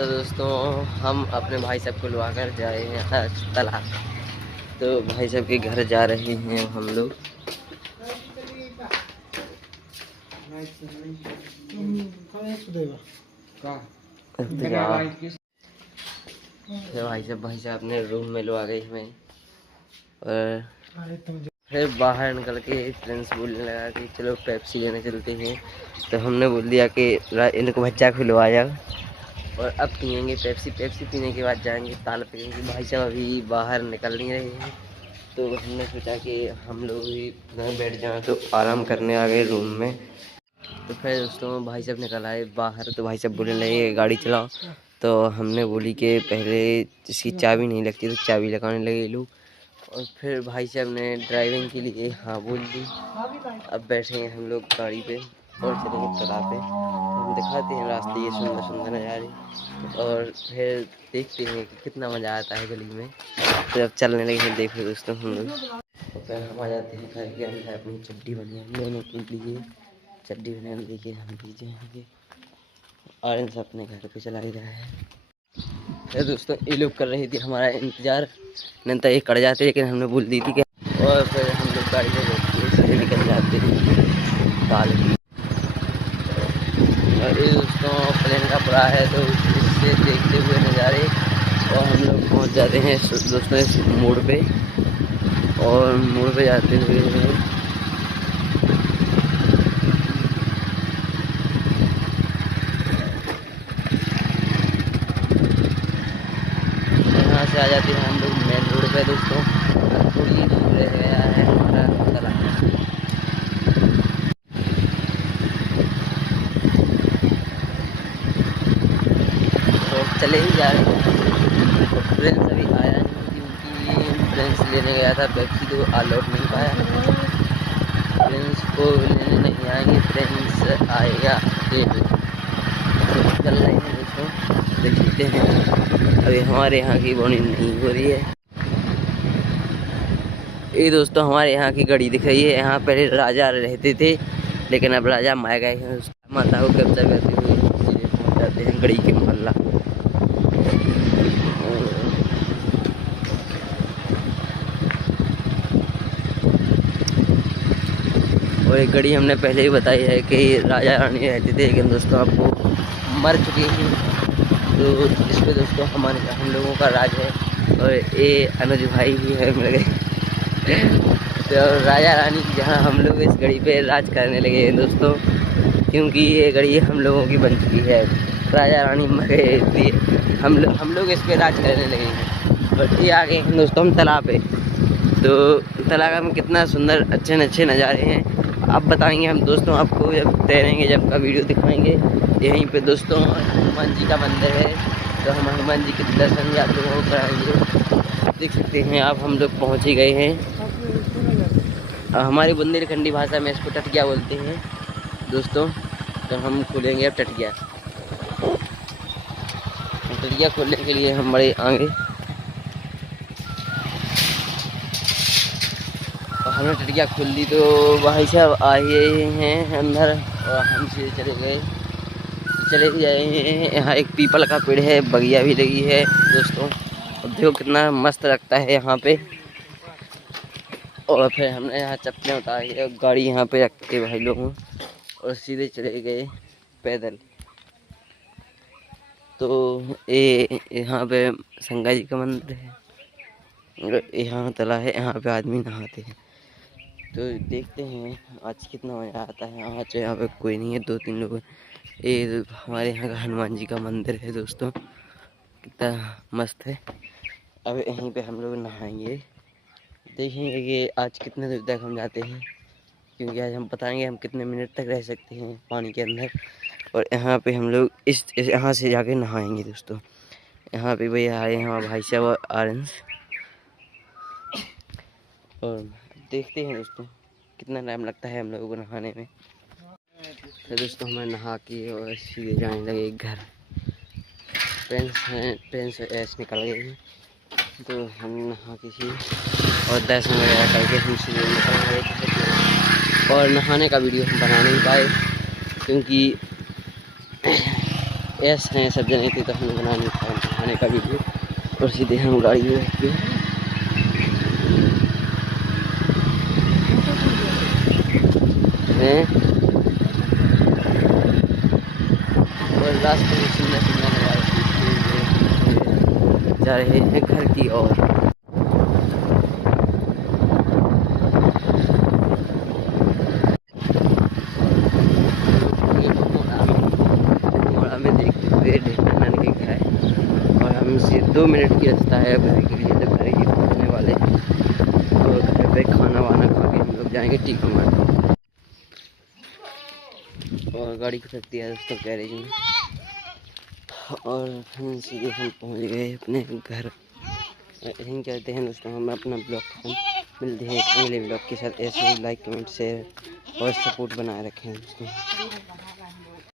तो दोस्तों हम अपने भाई साहब को लुआ कर जा रहे हैं आज तालाब। तो भाई साहब के घर जा रहे हैं हम लोग। फिर भाई साहब अपने रूम में लो आ गए हमें। और फिर बाहर निकल के फ्रेंड्स बोलने लगा कि चलो पेप्सी लेने चलते हैं। तो हमने बोल दिया कि इनको बच्चा खुलवा जाओ और अब पियेंगे पेप्सी। पेप्सी पीने के बाद जाएंगे ताल पे, क्योंकि भाई साहब अभी बाहर निकल नहीं रहे हैं। तो हमने सोचा कि हम लोग भी घर बैठ जाएं, तो आराम करने आ गए रूम में। तो फिर दोस्तों भाई साहब निकल आए बाहर। तो भाई साहब बोलने लगे गाड़ी चलाओ। तो हमने बोली कि पहले इसकी चाबी नहीं लगती, तो चाबी लगाने लगे लोग। और फिर भाई साहब ने ड्राइविंग के लिए हाँ बोल दी। अब बैठे हैं हम लोग गाड़ी पे और चलेंगे तालाब पे। हम दिखाते हैं रास्ते, ये सुंदर सुंदर नज़ारे, और फिर देखते हैं कि कितना मज़ा आता है गली में। तो अब चलने लगे हैं, देखो दोस्तों हम लोग। तो फिर हम आ जाते हैं घर के अंदर। अपनी चड्डी बनियान दोनों के लिए चड्डी बनियान लेके हम भी जाएंगे और इन सब अपने घर पे चला गया है। फिर दोस्तों ये लोग कर रही थी हमारा इंतज़ार, नहीं तो ये कट जाते, लेकिन हमने बोल दी थी कि। और फिर हम लोग गाड़ी में बैठ के सीधे निकल जाते हैं ताल की। और ये दोस्तों प्लेन का पड़ा है, तो इससे देखते हुए नज़ारे। और हम लोग पहुंच जाते हैं दोस्तों इस मोड़ पे। और मोड़ पे जाते हुए यहाँ से आ जाते हैं हम लोग मेन रोड पे दोस्तों। थोड़ी दूर रह गया है हमारा तालाब। तो चले ही जा रहे हैं। तो फ्रेंड्स अभी आया नहीं, क्योंकि फ्रेंड्स लेने गया था पेप्सी, तो आलौट नहीं पाया। फ्रेंड्स को लेने नहीं आएंगे, फ्रेंड्स आएगा 1 बजे। तो चल रहे हैं दोस्तों, देखते हैं। अभी हमारे यहाँ की बॉन्डिंग नहीं हो रही है। ये दोस्तों हमारे यहाँ की गढ़ी दिख रही है। यहाँ पहले राजा रहते थे, लेकिन अब राजा मार गए हैं। माता को कब्जा करते हुए सीधे पहुँच जाते हैं गढ़ी के मोहल्ला। और एक गढ़ी हमने पहले ही बताई है कि राजा रानी रहते थे, लेकिन दोस्तों अब वो मर चुके हैं। तो इस पर दोस्तों हम लोगों का राज है। और ये अनुज भाई भी है मिल गए। तो राजा रानी जहाँ हम लोग इस गढ़ी पे राज करने लगे हैं दोस्तों, क्योंकि ये गढ़ी हम लोगों की बन चुकी है। राजा रानी मर गए, इसलिए हम लोग इस पे राज करने लगे हैं। और ये आ गए हैं दोस्तों हम तालाब पे। तो तालाब में कितना सुंदर अच्छे अच्छे नज़ारे हैं, अब बताएंगे हम दोस्तों आपको जब तैरेंगे, जब का वीडियो दिखाएंगे। यहीं पे दोस्तों हनुमान जी का मंदिर है, तो हम हनुमान जी के दर्शन भी आप लोगों को कराएंगे। देख सकते हैं आप, हम लोग पहुँच ही गए हैं। हमारी बुंदेलखंडी भाषा में इसको टटकिया बोलते हैं दोस्तों। तो हम खोलेंगे अब टटकिया। टटकिया खोलने के लिए हम बड़े आगे, और हमने टटकिया खोल दी। तो भाई साहब आए हैं अंदर और हम सीधे चले गए, चले जाए। यहाँ एक पीपल का पेड़ है, बगिया भी लगी है दोस्तों। अब देखो कितना मस्त लगता है यहाँ पे। और फिर हमने यहाँ चप्पलें उतारी और गाड़ी यहाँ पे रख के भाई लोगों, और सीधे चले गए पैदल। तो ये यहाँ पे संगा जी का मंदिर है, यहाँ तला है, यहाँ पे आदमी नहाते हैं। तो देखते हैं आज कितना मज़ा आता है। आज यहाँ पे कोई नहीं है, 2-3 लोग। ये हमारे यहाँ का हनुमान जी का मंदिर है दोस्तों, कितना मस्त है। अब यहीं पे हम लोग नहाएंगे, देखेंगे कि आज कितने दूर तक हम जाते हैं, क्योंकि आज हम बताएंगे हम कितने मिनट तक रह सकते हैं पानी के अंदर। और यहाँ पे हम लोग इस यहाँ से जाके नहाएंगे दोस्तों। यहाँ पे भैया आए हैं हमारे भाई साहब और आरंस। और देखते हैं दोस्तों कितना टाइम लगता है हम लोगों को नहाने में। तो दोस्तों हमें नहा के और सीधे जाने लगे घर। ट्रेन से ऐसे निकल गए हैं, तो हम नहा के और दर्शन वगैरह करके हम सीधे निकल गए। और नहाने का वीडियो हम बना नहीं पाए, क्योंकि ऐसे हैं सब जने थे तो हमने बना नहीं था खाने का वीडियो और सीधे हम गाड़ी में बैठ गए हैं और रास्ते में सुनने जा रहे हैं घर की ओर। में देखते हुए नानी के घर है और हमसे 2 मिनट की रास्ता है घर के लिए, तो घर की पहुँचने वाले और घर पे खाना वाना खा के हम लोग जाएंगे टीका मार और गाड़ी को रख दिया दोस्तों गैरेज में और हम सीधे हम पहुँच गए अपने घर। यहीं कहते हैं दोस्तों हम अपना ब्लॉग खत्म, मिलते हैं एक अगले ब्लॉग के साथ। ऐसे ही लाइक कमेंट शेयर और सपोर्ट बनाए रखें दोस्तों।